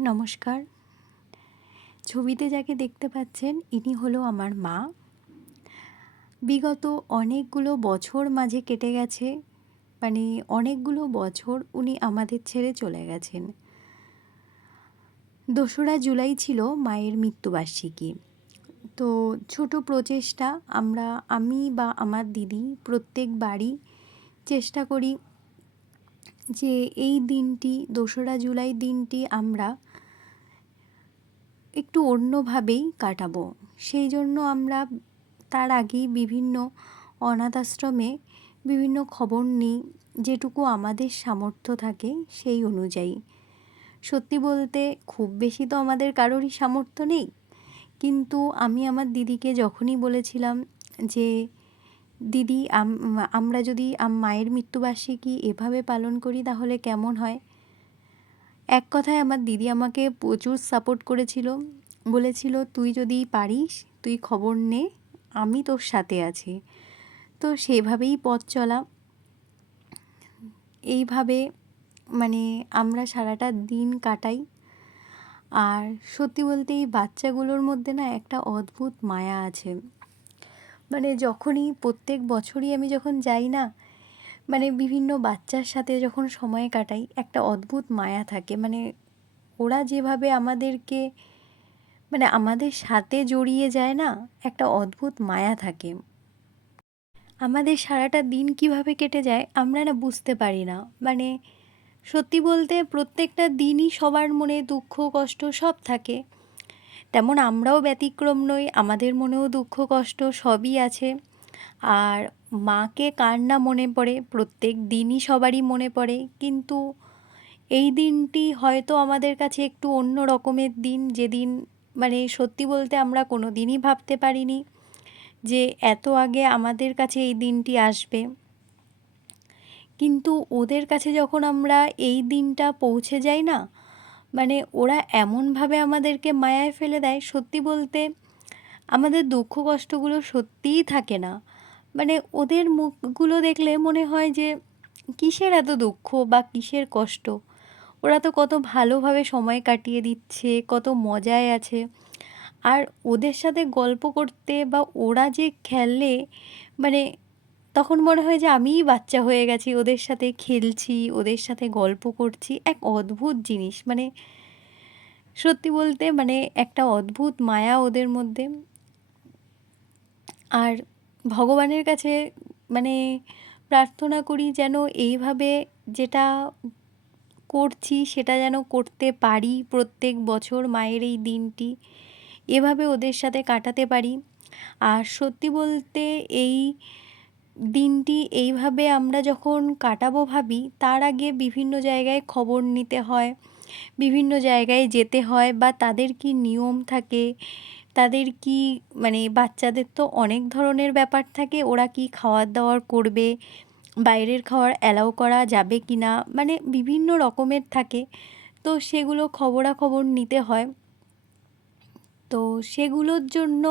নমস্কার। ছবিতে যাকে দেখতে পাচ্ছেন, ইনি হলো আমার মা। বিগত অনেকগুলো বছর মাঝে কেটে গেছে মানে অনেকগুলো বছর উনি আমাদের ছেড়ে চলে গেছেন। দোসরা জুলাই ছিল মায়ের মৃত্যুবার্ষিকী। তো ছোট প্রচেষ্টা আমরা, আমি বা আমার দিদি প্রত্যেক বাড়ি চেষ্টা করি যে এই দিনটি, দোসরা জুলাই দিনটি আমরা একটু অন্যভাবেই কাটাবো। সেই জন্য আমরা তার আগেই বিভিন্ন অনাথ আশ্রমে বিভিন্ন খবর নিই, যেটুকু আমাদের সামর্থ্য থাকে সেই অনুযায়ী। সত্যি বলতে খুব বেশি তো আমাদের কারোরই সামর্থ্য নেই। কিন্তু আমি আমার দিদিকে যখনই বলেছিলাম যে দিদি আমরা যদি মায়ের মৃত্যুবার্ষিকী এভাবে পালন করি তাহলে কেমন হয়? এক কথায় আমার দিদি আমাকে প্রচুর সাপোর্ট করেছিল। বলেছিল, তুই যদি পারিস, তুই খবর নে, আমি তোর সাথে আছি। তো সেভাবেই পথ চলা। এইভাবে মানে আমরা সারাটা দিন কাটাই। আর সত্যি বলতে এই বাচ্চাগুলোর মধ্যে না একটা অদ্ভুত মায়া আছে। মানে যখনই প্রত্যেক বছরই আমি যখন যাই না মানে বিভিন্ন বাচ্চার সাথে যখন সময় কাটাই, একটা অদ্ভুত মায়া থাকে। মানে ওরা যেভাবে আমাদেরকে মানে আমাদের সাথে জড়িয়ে যায় না, একটা অদ্ভুত মায়া থাকে। আমাদের সারাটা দিন কীভাবে কেটে যায় আমরা না বুঝতে পারি না। মানে সত্যি বলতে প্রত্যেকটা দিনই সবার মনে দুঃখ, কষ্ট সব থাকে। তেমন আমরাও ব্যতিক্রম নই, আমাদের মনেও দুঃখ, কষ্ট সবই আছে। আর মাকে কার না মনে পড়ে, প্রত্যেক দিনই সবারই মনে পড়ে, কিন্তু এই দিনটি হয়তো আমাদের কাছে একটু অন্য রকমের দিন, যেদিন মানে সত্যি বলতে আমরা কোনো দিনই ভাবতে পারিনি যে এত আগে আমাদের কাছে এই দিনটি আসবে। কিন্তু ওদের কাছে যখন আমরা এই দিনটা পৌঁছে যাই না মানে ওরা এমনভাবে আমাদেরকে মায়ায় ফেলে দেয়, সত্যি বলতে আমাদের দুঃখ কষ্টগুলো সত্যিই থাকে না। মানে ওদের মুখগুলো দেখলে মনে হয় যে কিসের এত দুঃখ বা কিসের কষ্ট? ওরা তো কত ভালোভাবে সময় কাটিয়ে দিচ্ছে, কত মজায় আছে। আর ওদের সাথে গল্প করতে বা ওরা যে খেললে মানে তখন মনে হয় যে আমিই বাচ্চা হয়ে গেছি, ওদের সাথে খেলছি, ওদের সাথে গল্প করছি, এক অদ্ভুত জিনিস। মানে সত্যি বলতে মানে একটা অদ্ভুত মায়া ওদের মধ্যে। আর ভগবানের কাছে মানে প্রার্থনা করি যেন এইভাবে যেটা করছি সেটা যেন করতে পারি প্রত্যেক বছর মায়ের এই দিনটি, এভাবে ওদের সাথে কাটাতে পারি। আর সত্যি বলতে এই দিনটি এইভাবে আমরা যখন কাটাবো ভাবি, তার আগে বিভিন্ন জায়গায় খবর নিতে হয়, বিভিন্ন জায়গায় যেতে হয় বা তাদের কি নিয়ম থাকে, তাদের কি মানে বাচ্চাদের তো অনেক ধরনের ব্যাপার থাকে, ওরা কি খাওয়ার দাওয়ার করবে, বাইরের খাওয়ার অ্যালাউ করা যাবে কি না মানে বিভিন্ন রকমের থাকে। তো সেগুলো খবরাখবর নিতে হয়। তো সেগুলোর জন্য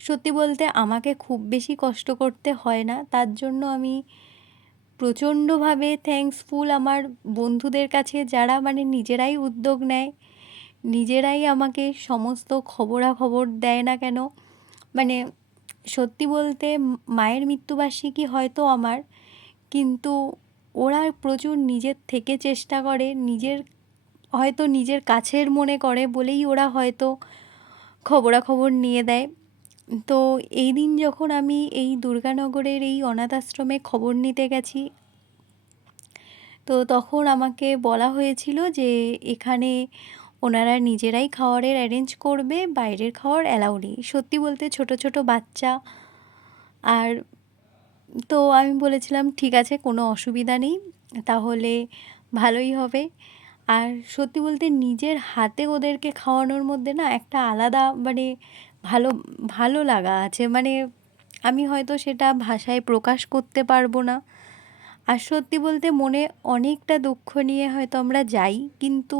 সত্যি বলতে আমাকে খুব বেশি কষ্ট করতে হয় না। তার জন্য আমি প্রচণ্ডভাবে থ্যাঙ্কসফুল আমার বন্ধুদের কাছে, যারা মানে নিজেরাই উদ্যোগ নেয়, নিজেরাই আমাকে সমস্ত খবরাখবর দেয় না কেন। মানে সত্যি বলতে মায়ের মৃত্যুবার্ষিকী হয়তো আমার, কিন্তু ওরা প্রচুর নিজের থেকে চেষ্টা করে, নিজের হয়তো নিজের কাছের মনে করে বলেই ওরা হয়তো খবরাখবর নিয়ে দেয়। তো এই দিন যখন আমি এই দুর্গানগরের এই অনাথ আশ্রমে খবর নিতে গেছি, তো তখন আমাকে বলা হয়েছিল যে এখানে ওনারা নিজেরাই খাওয়ারের অ্যারেঞ্জ করবে, বাইরের খাওয়ার অ্যালাউ নেই। সত্যি বলতে ছোট ছোট বাচ্চা। আর তো আমি বলেছিলাম, ঠিক আছে, কোনো অসুবিধা নেই, তাহলে ভালোই হবে। আর সত্যি বলতে নিজের হাতে ওদেরকে খাওয়ানোর মধ্যে না একটা আলাদা মানে ভালো ভালো লাগা আছে। মানে আমি হয়তো সেটা ভাষায় প্রকাশ করতে পারব না। আর সত্যি বলতে মনে অনেকটা দুঃখ নিয়ে হয়তো আমরা যাই, কিন্তু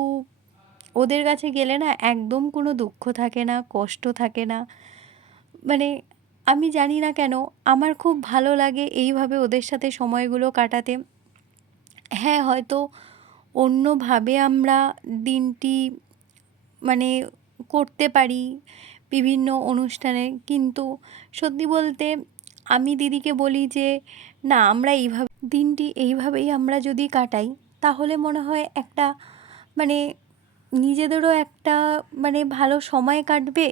ওদের কাছে গেলে না একদম কোনো দুঃখ থাকে না, কষ্ট থাকে না। মানে আমি জানি না কেন, আমার খুব ভালো লাগে এইভাবে ওদের সাথে সময়গুলো কাটাতে। হ্যাঁ হয়তো অন্যভাবে আমরা দিনটি মানে করতে পারি বিভিন্ন অনুষ্ঠানে। কিন্তু সত্যি বলতে আমি দিদিকে বলি যে, না, আমরা এইভাবে, দিনটি এইভাবেই আমরা যদি কাটাই, তাহলে মনে হয় একটা মানে নিজেদেরও একটা মানে ভালো সময় কাটবে।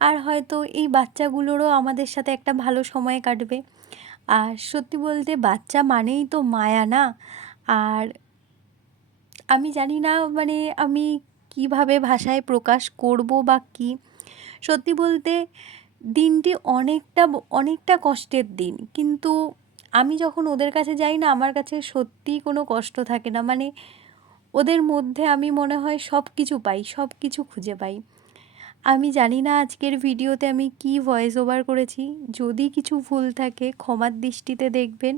আর হয়তো এই বাচ্চাগুলোরও আমাদের সাথে একটা ভালো সময় কাটবে। আর সত্যি বলতে বাচ্চা মানেই তো মায়া না। আর আমি জানি না মানে আমি কীভাবে ভাষায় প্রকাশ করব বা কী। সত্যি বলতে দিনটি অনেকটা অনেকটা কষ্টের দিন। কিন্তু আমি যখন ওদের কাছে যাই না, আমার কাছে সত্যিই কোনো কষ্ট থাকে না। মানে ওদের মধ্যে আমি মনে হয় সব কিছু পাই সব কিছু খুঁজে পাই। আমি জানি না আজকের ভিডিওতে আমি কি ভয়েস ওভার করেছি। যদি কিছু ভুল থাকে, ক্ষমার দৃষ্টিতে দেখবেন।